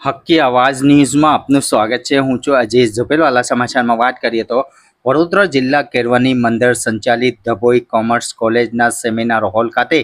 હક્કી આવાજ ન્યૂઝમાં આપનું સ્વાગત છે। હું છું અજીઝ ઝુપેલવાલા। સમાચારમાં વાત કરીએ તો વડોદરા જિલ્લા કેળવણી મંડળ સંચાલિત ડભોઈ કોમર્સ કોલેજના સેમિનાર હોલ ખાતે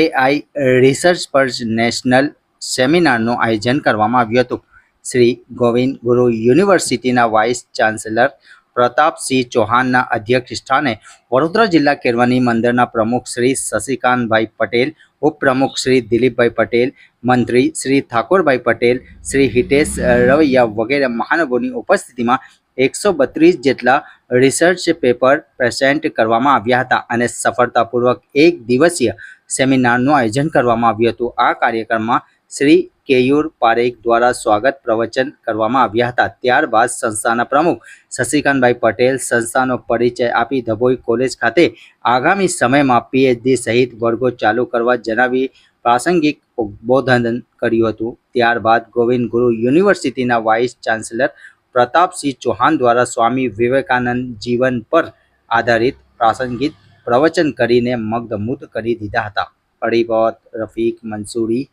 એઆઈ રિસર્ચ પર નેશનલ સેમિનારનું આયોજન કરવામાં આવ્યું હતું। શ્રી ગોવિંદ ગુરુ યુનિવર્સિટીના વાઇસ ચાન્સેલર પ્રતાપસિંહ ચૌહાણના અધ્યક્ષ સ્થાને વડોદરા જિલ્લા કેળવણી મંડળના પ્રમુખ શ્રી શશિકાંતભાઈ પટેલ, ઉપપ્રમુખ શ્રી દિલીપભાઈ પટેલ, મંત્રી શ્રી ઠાકોરભાઈ પટેલ, શ્રી હિતેશ રવૈયા વગેરે મહાનુભાવોની ઉપસ્થિતિમાં 132 જેટલા રિસર્ચ પેપર પ્રેઝન્ટ કરવામાં આવ્યા હતા અને સફળતાપૂર્વક એક દિવસીય સેમિનારનું આયોજન કરવામાં આવ્યું હતું। આ કાર્યક્રમમાં શ્રી કેયુર પારેખ દ્વારા સ્વાગત પ્રવચન કરવામાં આવ્યા હતા। ત્યારબાદ સંસ્થાના પ્રમુખ શશિકાંતભાઈ પટેલ સંસ્થાનો પરિચય આપી ડભોઈ કોલેજ ખાતે આગામી સમયમાં પીએચડી સહિત વર્ગો ચાલુ કરવા જણાવી પ્રાસંગિક ઉદ્બોધન કર્યું હતું। ત્યારબાદ ગોવિંદ ગુરુ યુનિવર્સિટીના વાઇસ ચાન્સેલર પ્રતાપસિંહ ચૌહાણ દ્વારા સ્વામી વિવેકાનંદ જીવન પર આધારિત પ્રાસંગિક પ્રવચન કરીને મગ્નમુગ્ધ કરી દીધા હતા। રિપોર્ટ રફીક મંસૂરી।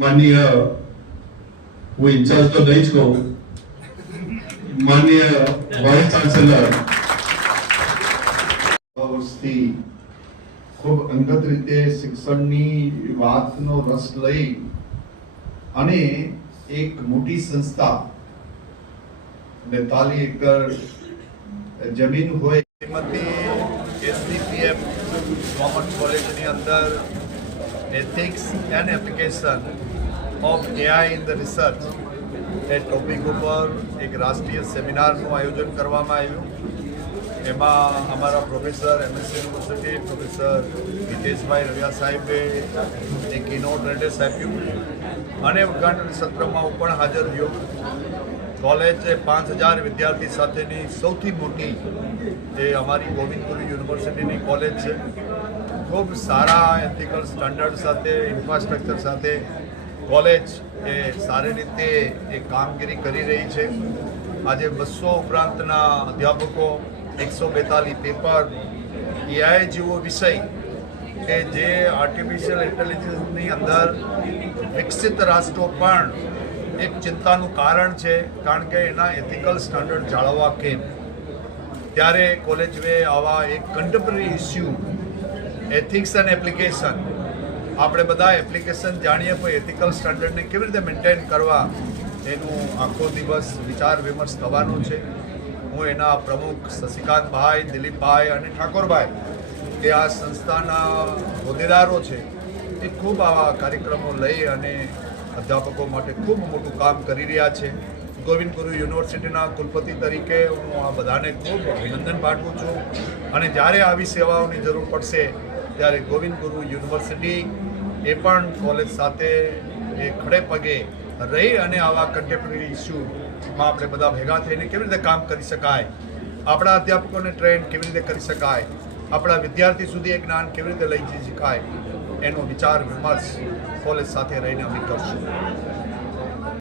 माननीय वो इंचार्ज तो नहीं को माननीय वाइस चांसलर વર્ષથી ખૂબ અંગત રીતે શિક્ષણની વાતનો રસ લઈ અને એક મોટી સંસ્થા 42 એકર જમીન હોય શ્રીમતી એસડીપીએમ કોમર્સ કોલેજની અંદર ethics and application of AI in the research એ ટોપિક ઉપર એક રાષ્ટ્રીય સેમિનારનું આયોજન કરવામાં આવ્યું। એમાં અમારા professor MS university professor Hiteshbhai Raviya સાહેબે એક કિનોટ એડ્રેસ આપ્યું અને ઉદ્ઘાટન સત્રમાં હું પણ હાજર રહ્યો। કોલેજ 5000 વિદ્યાર્થી સાથેની સૌથી મોટી એ અમારી ગોવિંદ ગુરુ યુનિવર્સિટીની કોલેજ છે। ખૂબ સારા એથિકલ સ્ટાન્ડર્ડ સાથે ઇન્ફ્રાસ્ટ્રક્ચર સાથે કોલેજ એ સારી રીતે એ કામગીરી કરી રહી છે। આજે 200 ઉપરાંતના અધ્યાપકો, 142 પેપર, એઆઈ જેવો વિષય કે જે આર્ટિફિશિયલ ઇન્ટેલિજન્સની અંદર વિકસિત રાષ્ટ્રો પણ એક ચિંતાનું કારણ છે, કારણ કે એના એથિકલ સ્ટાન્ડર્ડ જાળવવા કેમ। ત્યારે કોલેજે આવા એક contemporary issue ethics and application, આપણે બધા એપ્લિકેશન જાણીએ પણ એથિકલ સ્ટાન્ડર્ડને કેવી રીતે મેન્ટેન કરવા એનું આખો દિવસ વિચાર વિમર્શ થવાનું છે। હું એના પ્રમુખ શશિકાંતભાઈ, દિલીપભાઈ અને ઠાકોરભાઈ કે આ સંસ્થાના હોદ્દેદારો છે એ ખૂબ આવા કાર્યક્રમો લઈ અને અધ્યાપકો માટે ખૂબ મોટું કામ કરી રહ્યા છે। ગોવિંદ ગુરુ યુનિવર્સિટીના કુલપતિ તરીકે હું આ બધાને ખૂબ અભિનંદન પાઠવું છું અને જ્યારે આવી સેવાઓની જરૂર પડશે ત્યારે ગોવિંદ ગુરુ યુનિવર્સિટી એ પણ કોલેજ સાથે એ ખડે પગે રહી અને આવા કન્ટેમ્પરરી ઇસ્યુમાં આપણે બધા ભેગા થઈને કેવી રીતે કામ કરી શકાય, આપણા અધ્યાપકોને ટ્રેન કેવી રીતે કરી શકાય, આપણા વિદ્યાર્થી સુધી એ જ્ઞાન કેવી રીતે લઈ જઈ શકાય એનો વિચાર વિમર્શ કોલેજ સાથે રહીને અમે કરશું।